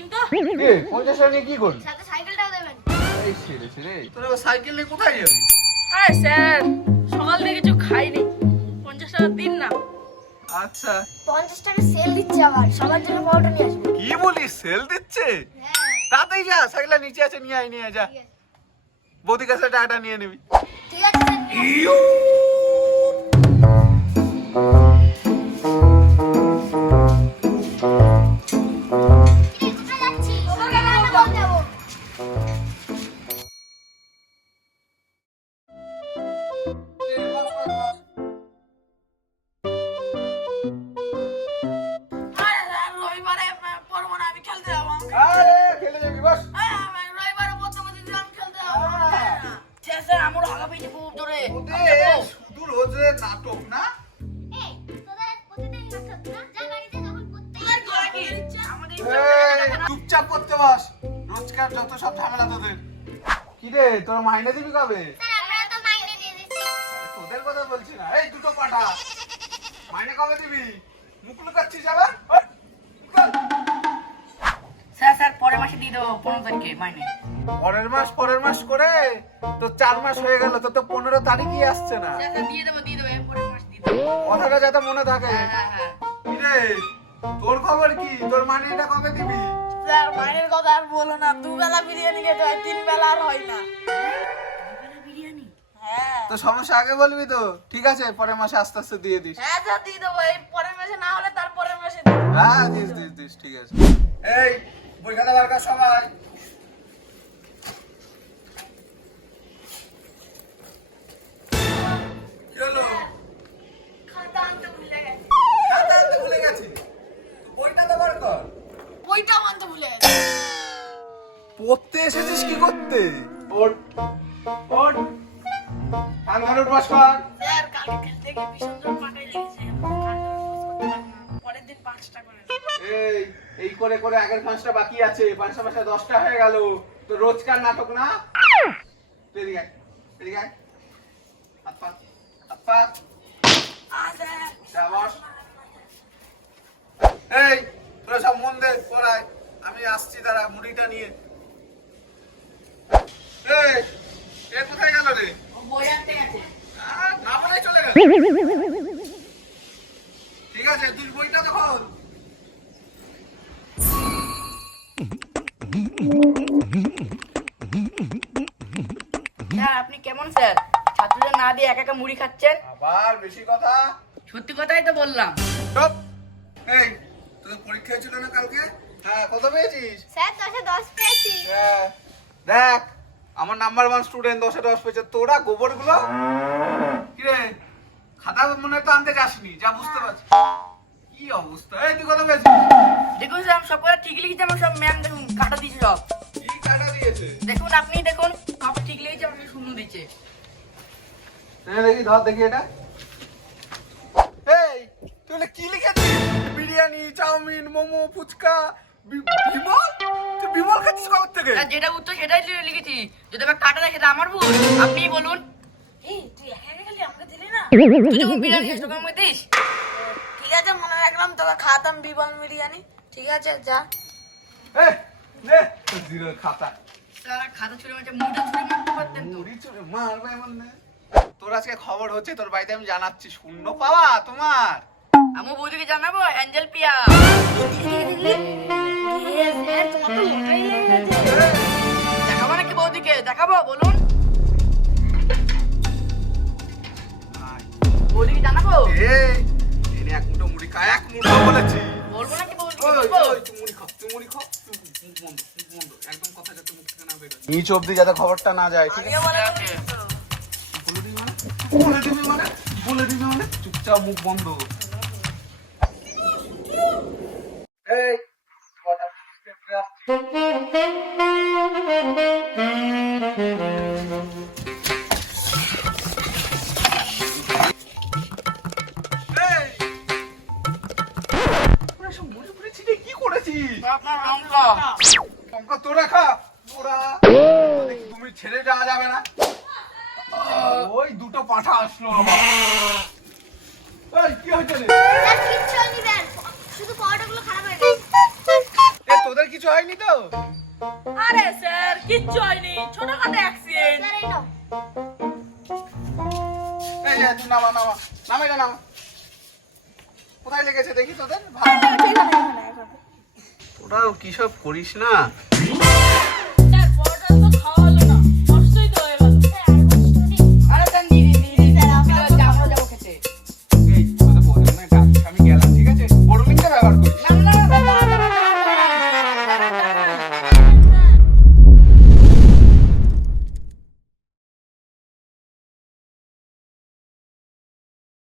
দিন তো। 50 টাকা নিয়ে কি করবি? সাথে সাইকেলটাও দেবেন। এই ছেড়ে তোর সাইকেল নিয়ে কোথায় যাবি? আরে স্যার সকাল থেকে কিছু খাইনি, 50 টাকা দিন না। আচ্ছা 50 টাকা সেল দিচ্ছে আবার, সবার জন্য পাউডার নিয়ে আসবে। কি বলিস, সেল দিচ্ছে? হ্যাঁ তাতেই যা, সাইকেলটা নিচে আছে, নিয়ে যা। ঠিক আছে। বৌদির কাছে টাকাটা নিয়ে নিবি। ঠিক আছে স্যার। কোথায় যাচ্ছি? তোমাকে রান্না করতে যাবো। আরে স্যার রবিবারে পড়বো না, আমি খেলতে যাবো। আরে খেলে যাবি, বস। রবিবারে পড়তে দিন, আমি খেলতে যাবো। স্যার আমার হাগা পেয়েছে খুব জোরে। ওদের শুধু রোজের নাটক না? এই, তোদের প্রতিদিন নাটক না? যা বাড়িতে যখন প্রত্যেক চুপচাপ করতে বস, রোজকার যত সব ঝামেলা তোদের। কি রে, তোর মাইনে দিবি কবে? স্যার আমরা তো মাইনে দিয়ে দিচ্ছি। তোদের কথা বলছি না, এই দুটো পাঠা মাইনে কবে দিবি? মুখ লুকাচ্ছিস আবার? ওই, চল। স্যার পরের মাসে দিয়ে দেবো 15 তারিখে মাইনে। পরের মাস করে তো 4 মাস হয়ে গেল, তো 15 তারিখই আসছে না। স্যার দিয়ে দেবো পরের মাসে দিয়ে দেবো। কথাটা যাতে মনে থাকে। হ্যাঁ। কি রে, তোর খবর কি? তোর মাইনেটা কবে দিবি? স্যার মাইনের কথা আর বলো না, দুবেলা বিরিয়ানি খেতে হয়, 3 বেলা আর হয় না। বিরিয়ানি? হ্যাঁ তো সমস্যা আগে বলবি তো? ঠিক আছে, পরের মাসে আস্তে আস্তে দিয়ে দিস। হ্যাঁ স্যার দিয়ে দেবো, এই পরের মাসে না হলে তার পরের মাসে দিয়ে দেবো। হ্যাঁ দিস, ঠিক আছে। এই বই খাতা বার কর সবাই। কি হলো? খাতা আনতে ভুলে গেছি। খাতা আনতে ভুলে গেছি? তো বইটা তো বার কর। বইটা আনতে ভুলে গেছি। পড়তে এসেছিস কি করতে? ওঠ কান ধরে উঠবাস কর। স্যার কালকে খেলতে গিয়ে ভীষণ জোর পাটাই লেগেছে, পরের দিন 5টা করে দেবো। এই করে আগের 5টা বাকি আছে, 5টা মাসে 10টা হয়ে গেল। তো রোজকার নাটক না? এদিকে আয়। হাত পা। স্যার যা বস। এই তোরা সব মন দে পড়ায়, আমি আসছি, দাঁড়া মুড়িটা নিয়ে। এ কোথায় গেল রে? বই আনতে গেছে। না বলে চলে গেল। ঠিক আছে, তুই বইটা দেখো। স্যার আপনি কেমন স্যার, ছাত্রদের না দিয়ে একা একা মুড়ি খাচ্ছেন? আবার বেশি কথা। সত্যি কথাই তো বললাম। চুপ। এই তোদের পরীক্ষা হয়েছিল না কালকে? হ্যাঁ, কত পেয়েছিস? স্যার 10 পেয়েছি। হ্যাঁ, দেখ আমার নাম্বার 1 স্টুডেন্ট 10-এ 10 পেয়েছে। তোরা গোবর গুলো কি রে, খাতা মনে হয় তো আনতে যাসনি, যা বুঝতে পারছি। কি অবস্থা? এই তুই কত পেয়েছিস? দেখুন স্যার আমি সব কথা ঠিক লিখেছি, আমার সব ম্যাম দেখুন কাটা দিয়েছে সব। কি কাটা দিয়েছে? দেখুন আপনি দেখুন সব ঠিক লিখেছি, আপনি শূন্য দিচ্ছে। দেখি ধর, দেখি এটা। এই তুই বলে কি লিখেছিস? বিরিয়ানি, চাউমিন, মোমো, ফুচকা, বিমল? তুই বিমল খাচ্ছিস কবে থেকে? স্যার যেটা উত্তর সেটাই লিখেছি, যদি আবার কাটা দেয় সেটা আমার ভুল, আপনিই বলুন। এই তুই একা একা গেলি, আমাকে দিলি না? তুই যখন বিরিয়ানি খাস তোকে আমাকে দিস? ঠিক আছে মনে রাখলাম, তোকে খাওয়াতাম বিমল বিরিয়ানি। ঠিক আছে যা। এই নে তোর জিরো খাতা। স্যার খাতা ছুঁড়ে মারছে, মুড়িটা ছুঁড়ে মারতে পারতেন তো। মুড়ি চুড়ে মারবে এমন না। তোর আজকে খবর হচ্ছে, তোর বাড়িতে আমি জানাচ্ছি, শূন্য পাওয়া তোমার। আমি বৌদিকে জানাবো অ্যাঞ্জেল পিয়া। স্যার তোমার তো মোটাই লেগে গেছে। দেখাবো নাকি বৌদিকে? দেখাবো বলুন। বৌদিকে জানাবো? এই এনে এক মুঠো মুড়ি খা, এক মুঠো বলেছি। বলবো নাকি বৌদিকে? ওই বলবো? ওই তুই মুড়ি খা, মুখ বন্ধ, একদম কথা যাতে মুখ থেকে না বেরোয়। নিচ অবধি যাতে খবরটা না যায়, ঠিক আমিও বলে আছে? দিচ্ছি তো। বলে দিবি মানে চুপচাপ মুখ বন্ধ। এই কটা স্টেপরা। এই তোরা সব মুড়ি ফুড়ি ছিটে কি করেছিস? আপনার লঙ্কা। লঙ্কা তোরা খা, তোরা দেখি তুমি ছেড়ে যাওয়া যাবে না। ওই দুটো পাঁঠা আসলো আবার। এই কি হয়েছে রে? স্যার কিচ্ছু হয়নি স্যার, শুধু পাউডারগুলো খারাপ হয়ে গেছে। এ তোদের কিছু হয়নি যে তুই নামা নামা নামা এটা নামা কোথায় লেগেছে দেখি তোদের ভালো তোরাও কি সব করিস না